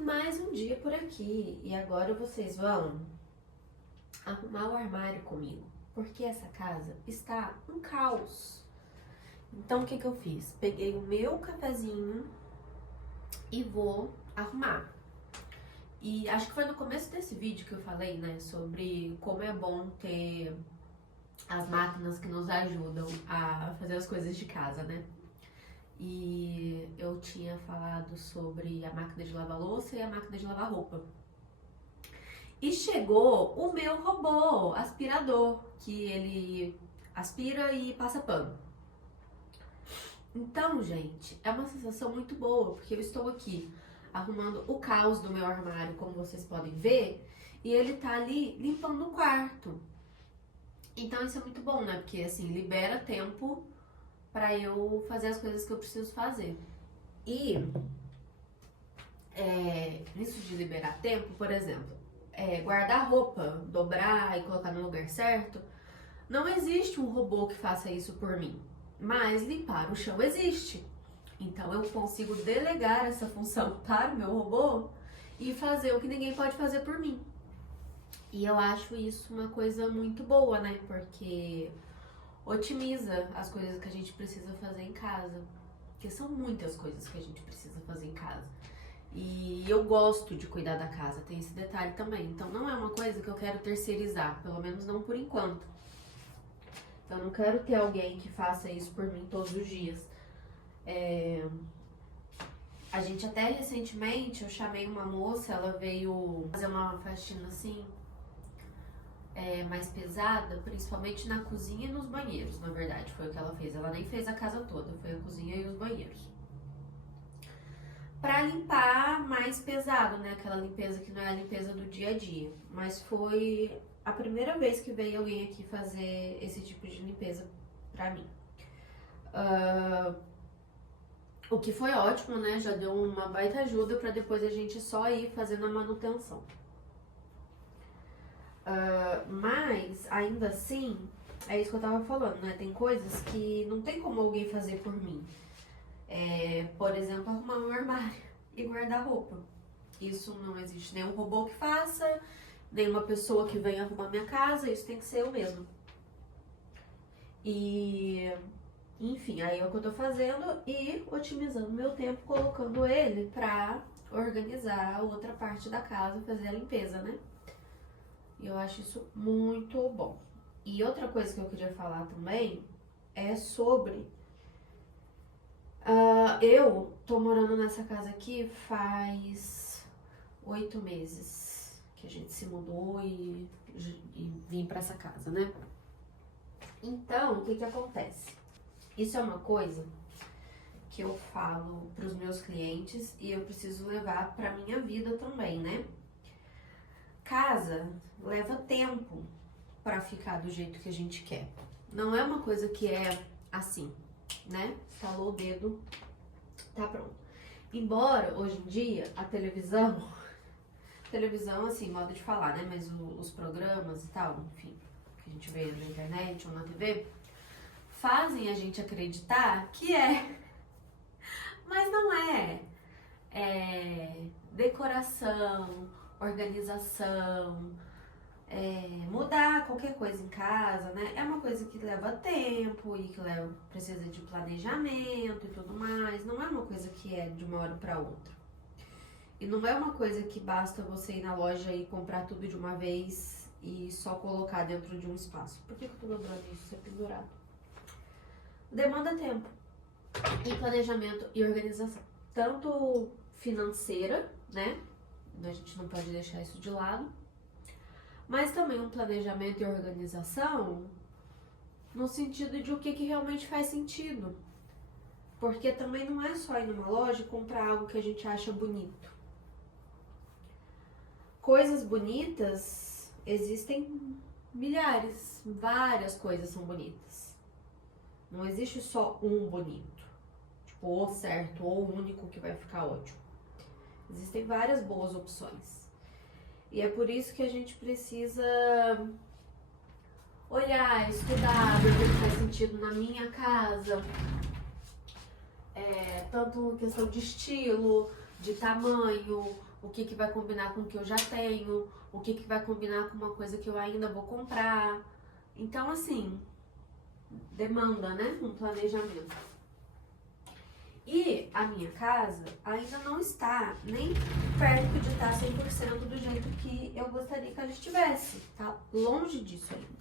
Mais um dia por aqui e agora vocês vão arrumar o armário comigo, porque essa casa está um caos. Então o que eu fiz? Peguei o meu cafezinho e vou arrumar. E acho que foi no começo desse vídeo que eu falei, né, sobre como é bom ter as máquinas que nos ajudam a fazer as coisas de casa, né? E eu tinha falado sobre a máquina de lavar louça e a máquina de lavar roupa. E chegou o meu robô aspirador, que ele aspira e passa pano. Então, gente, é uma sensação muito boa, porque eu estou aqui arrumando o caos do meu armário, como vocês podem ver, e ele tá ali limpando o quarto. Então isso é muito bom, né? Porque assim, libera tempo pra eu fazer as coisas que eu preciso fazer. E nisso de liberar tempo, por exemplo, guardar roupa, dobrar e colocar no lugar certo, não existe um robô que faça isso por mim. Mas limpar o chão existe. Então eu consigo delegar essa função para o meu robô e fazer o que ninguém pode fazer por mim. E eu acho isso uma coisa muito boa, né? Porque otimiza as coisas que a gente precisa fazer em casa. Porque são muitas coisas que a gente precisa fazer em casa. E eu gosto de cuidar da casa, tem esse detalhe também. Então não é uma coisa que eu quero terceirizar, pelo menos não por enquanto. Então eu não quero ter alguém que faça isso por mim todos os dias. A gente até recentemente, eu chamei uma moça, ela veio fazer uma faxina assim, mais pesada, principalmente na cozinha e nos banheiros, na verdade, foi o que ela fez. Ela nem fez a casa toda, foi a cozinha e os banheiros. Pra limpar mais pesado, né, aquela limpeza que não é a limpeza do dia a dia. Mas foi a primeira vez que veio alguém aqui fazer esse tipo de limpeza pra mim. O que foi ótimo, né? Já deu uma baita ajuda pra depois a gente só ir fazendo a manutenção. Mas, ainda assim, é isso que eu tava falando, né? Tem coisas que não tem como alguém fazer por mim. Por exemplo, arrumar um armário e guardar roupa. Isso não existe nenhum robô que faça, nenhuma pessoa que venha arrumar minha casa, isso tem que ser eu mesmo. E... enfim, aí é o que eu tô fazendo e otimizando meu tempo, colocando ele pra organizar a outra parte da casa, fazer a limpeza, né? E eu acho isso muito bom. E outra coisa que eu queria falar também é sobre... eu tô morando nessa casa aqui faz 8 meses que a gente se mudou e vim pra essa casa, né? Então, o que acontece? Isso é uma coisa que eu falo pros meus clientes e eu preciso levar pra minha vida também, né? Casa leva tempo pra ficar do jeito que a gente quer. Não é uma coisa que é assim, né? Estalou o dedo, tá pronto. Embora hoje em dia a televisão assim, modo de falar, né? Mas os programas e tal, enfim, que a gente vê na internet ou na TV, fazem a gente acreditar que mas não é. Decoração, organização, mudar qualquer coisa em casa, né? É uma coisa que leva tempo e que precisa de planejamento e tudo mais. Não é uma coisa que é de uma hora para outra. E não é uma coisa que basta você ir na loja e comprar tudo de uma vez e só colocar dentro de um espaço. Por que eu tô lembrando isso? Isso é pendurado. Demanda tempo e planejamento e organização. Tanto financeira, né? A gente não pode deixar isso de lado. Mas também um planejamento e organização no sentido de o que realmente faz sentido. Porque também não é só ir numa loja e comprar algo que a gente acha bonito. Coisas bonitas existem milhares, várias coisas são bonitas. Não existe só um bonito, tipo o certo ou o único que vai ficar ótimo. Existem várias boas opções. E é por isso que a gente precisa olhar, estudar, ver o que faz sentido na minha casa. Tanto questão de estilo, de tamanho, o que que vai combinar com o que eu já tenho, o que que vai combinar com uma coisa que eu ainda vou comprar. Então, assim, demanda, né? Um planejamento. E a minha casa ainda não está nem perto de estar 100% do jeito que eu gostaria que ela estivesse, tá? Longe disso ainda.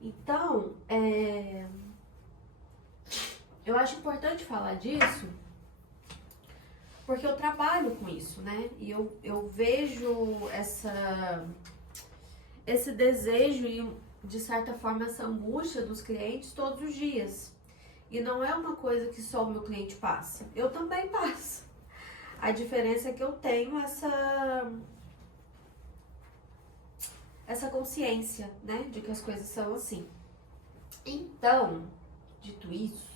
Então, eu acho importante falar disso, porque eu trabalho com isso, né? E eu vejo esse desejo e, de certa forma, essa angústia dos clientes todos os dias. E não é uma coisa que só o meu cliente passa. Eu também passo. A diferença é que eu tenho essa consciência, né? De que as coisas são assim. Então, dito isso,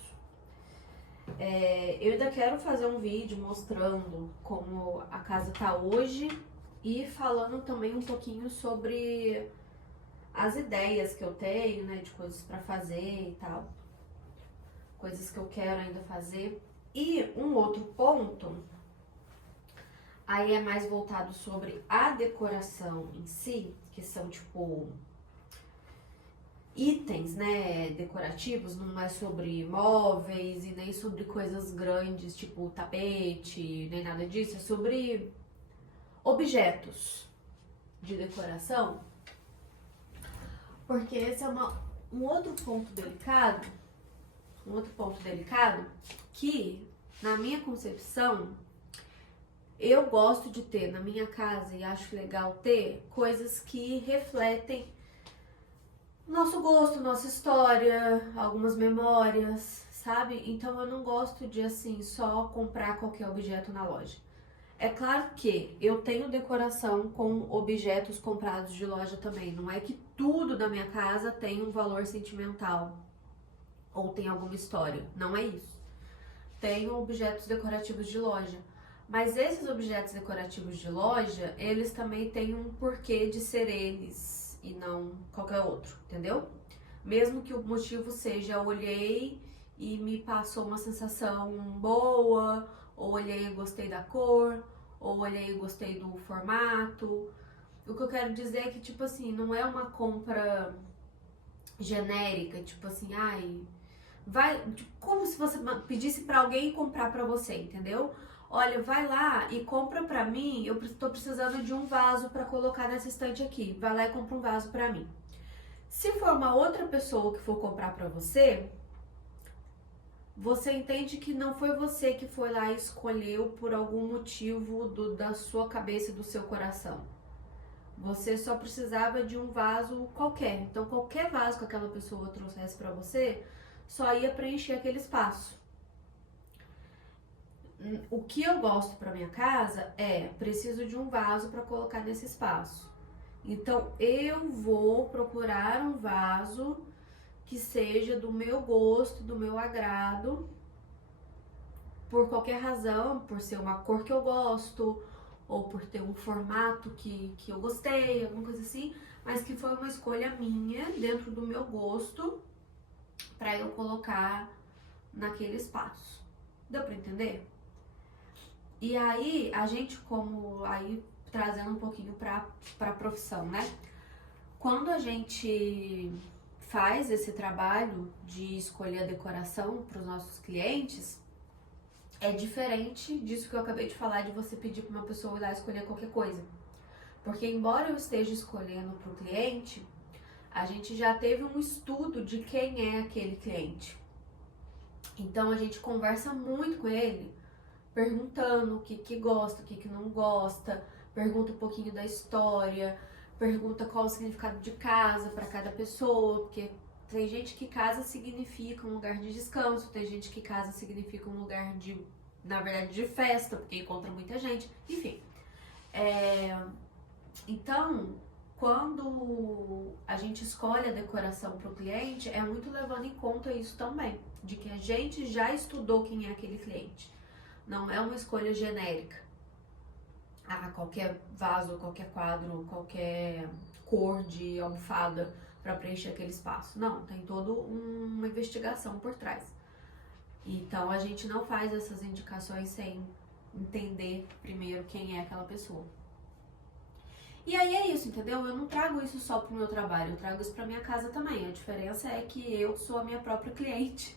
eu ainda quero fazer um vídeo mostrando como a casa tá hoje e falando também um pouquinho sobre as ideias que eu tenho, né? De coisas pra fazer e tal. Coisas que eu quero ainda fazer. E um outro ponto, aí é mais voltado sobre a decoração em si, que são tipo itens, né, decorativos, não é sobre móveis e nem sobre coisas grandes, tipo tapete, nem nada disso, é sobre objetos de decoração, porque esse é um outro ponto delicado, que, na minha concepção, eu gosto de ter na minha casa e acho legal ter coisas que refletem nosso gosto, nossa história, algumas memórias, sabe? Então eu não gosto de, assim, só comprar qualquer objeto na loja. É claro que eu tenho decoração com objetos comprados de loja também. Não é que tudo da minha casa tem um valor sentimental ou tem alguma história. Não é isso. Tenho objetos decorativos de loja. Mas esses objetos decorativos de loja, eles também têm um porquê de ser eles e não qualquer outro, entendeu? Mesmo que o motivo seja olhei e me passou uma sensação boa, ou olhei e gostei da cor, ou olhei e gostei do formato. O que eu quero dizer é que, tipo assim, não é uma compra genérica, tipo assim, ai, vai, como se você pedisse pra alguém comprar pra você, entendeu? Olha, vai lá e compra pra mim, eu tô precisando de um vaso pra colocar nessa estante aqui. Vai lá e compra um vaso pra mim. Se for uma outra pessoa que for comprar pra você, você entende que não foi você que foi lá e escolheu por algum motivo da sua cabeça e do seu coração. Você só precisava de um vaso qualquer. Então, qualquer vaso que aquela pessoa trouxesse pra você, só ia preencher aquele espaço. O que eu gosto para minha casa preciso de um vaso para colocar nesse espaço. Então eu vou procurar um vaso que seja do meu gosto, do meu agrado, por qualquer razão, por ser uma cor que eu gosto, ou por ter um formato que eu gostei, alguma coisa assim, mas que foi uma escolha minha, dentro do meu gosto, para eu colocar naquele espaço. Deu para entender? E aí, a gente trazendo um pouquinho pra profissão, né? Quando a gente faz esse trabalho de escolher a decoração para os nossos clientes, é diferente disso que eu acabei de falar, de você pedir para uma pessoa ir lá escolher qualquer coisa. Porque embora eu esteja escolhendo para o cliente, a gente já teve um estudo de quem é aquele cliente. Então a gente conversa muito com ele, perguntando o que gosta, o que não gosta, pergunta um pouquinho da história, pergunta qual o significado de casa para cada pessoa, porque tem gente que casa significa um lugar de descanso, tem gente que casa significa um lugar na verdade, de festa, porque encontra muita gente, enfim. Então, quando a gente escolhe a decoração para o cliente, é muito levando em conta isso também, de que a gente já estudou quem é aquele cliente. Não é uma escolha genérica. Qualquer vaso, qualquer quadro, qualquer cor de almofada para preencher aquele espaço. Não, tem toda uma investigação por trás. Então a gente não faz essas indicações sem entender primeiro quem é aquela pessoa. E aí é isso, entendeu? Eu não trago isso só pro meu trabalho, eu trago isso pra minha casa também. A diferença é que eu sou a minha própria cliente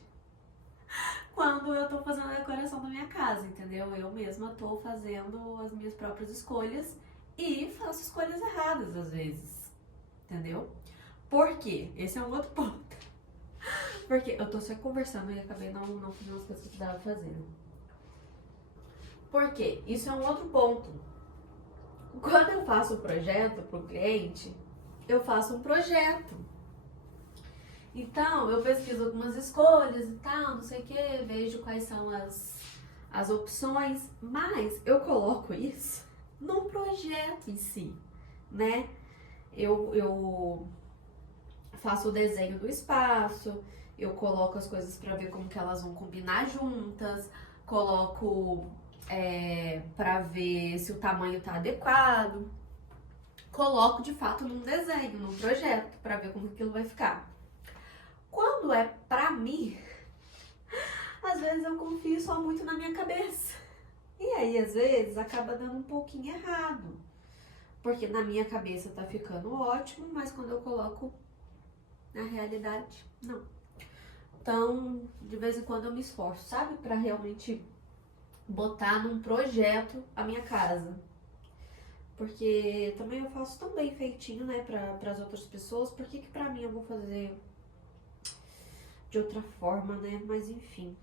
quando eu tô fazendo a decoração da minha casa, entendeu? Eu mesma tô fazendo as minhas próprias escolhas e faço escolhas erradas às vezes, entendeu? Por quê? Esse é um outro ponto. Porque eu tô só conversando e acabei não fazendo as coisas que eu precisava fazer. Por quê? Isso é um outro ponto. Quando eu faço o projeto pro cliente, eu faço um projeto. Então, eu pesquiso algumas escolhas e tal, não sei o que, vejo quais são as opções, mas eu coloco isso num projeto em si, né? Eu faço o desenho do espaço, eu coloco as coisas pra ver como que elas vão combinar juntas, coloco pra ver se o tamanho tá adequado, coloco de fato num desenho, num projeto, pra ver como aquilo vai ficar. Quando é pra mim, às vezes eu confio só muito na minha cabeça. E aí, às vezes, acaba dando um pouquinho errado. Porque na minha cabeça tá ficando ótimo, mas quando eu coloco na realidade, não. Então, de vez em quando eu me esforço, sabe? Pra realmente botar num projeto a minha casa. Porque também eu faço tão bem feitinho, né, pras outras pessoas. Por que pra mim eu vou fazer de outra forma, né? Mas enfim.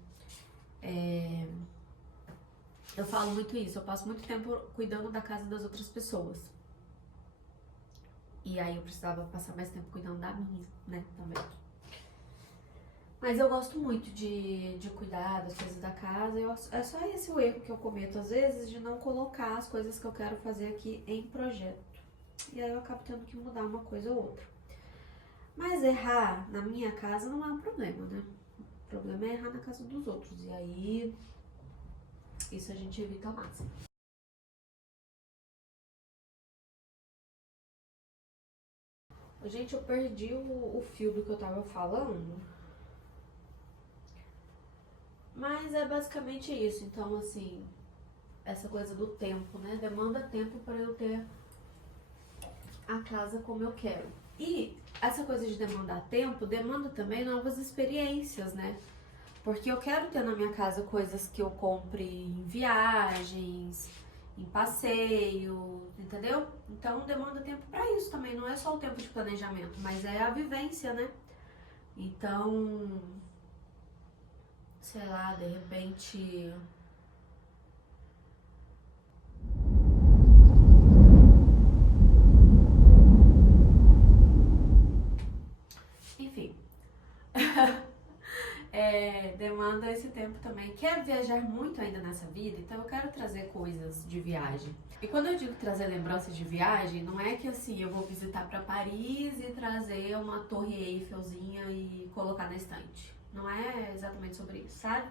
Eu falo muito isso, eu passo muito tempo cuidando da casa das outras pessoas. E aí eu precisava passar mais tempo cuidando da minha, né, também. Mas eu gosto muito de cuidar das coisas da casa. É só esse o erro que eu cometo às vezes, de não colocar as coisas que eu quero fazer aqui em projeto. E aí eu acabo tendo que mudar uma coisa ou outra. Mas errar na minha casa não é um problema, né? O problema é errar na casa dos outros. E aí, isso a gente evita ao máximo. Gente, eu perdi o fio do que eu tava falando. Mas é basicamente isso. Então, assim, essa coisa do tempo, né? Demanda tempo para eu ter a casa como eu quero. E essa coisa de demandar tempo, demanda também novas experiências, né? Porque eu quero ter na minha casa coisas que eu compre em viagens, em passeio, entendeu? Então demanda tempo pra isso também, não é só o tempo de planejamento, mas é a vivência, né? Então, sei lá, de repente... Enfim... demanda esse tempo também. Quero viajar muito ainda nessa vida, então eu quero trazer coisas de viagem. E quando eu digo trazer lembranças de viagem, não é que assim, eu vou visitar pra Paris e trazer uma torre Eiffelzinha e colocar na estante. Não é exatamente sobre isso, sabe?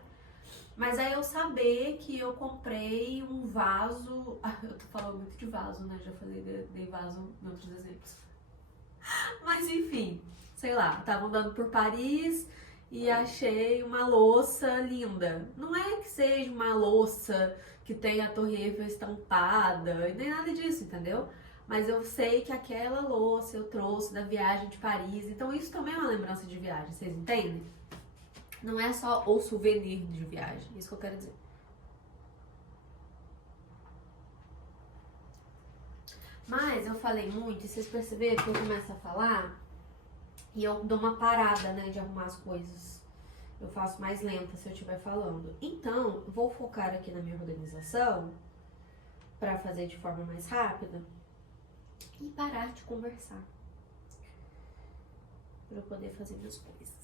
Mas é eu saber que eu comprei um vaso... eu tô falando muito de vaso, né? Já falei, dei vaso em outros exemplos. Mas enfim, sei lá, tava andando por Paris... e achei uma louça linda. Não é que seja uma louça que tenha a Torre Eiffel estampada, e nem nada disso, entendeu? Mas eu sei que aquela louça eu trouxe da viagem de Paris, então isso também é uma lembrança de viagem, vocês entendem? Não é só o souvenir de viagem, isso que eu quero dizer. Mas eu falei muito, e vocês perceberam que eu começo a falar e eu dou uma parada, né, de arrumar as coisas. Eu faço mais lenta se eu estiver falando. Então, vou focar aqui na minha organização para fazer de forma mais rápida e parar de conversar para eu poder fazer minhas coisas.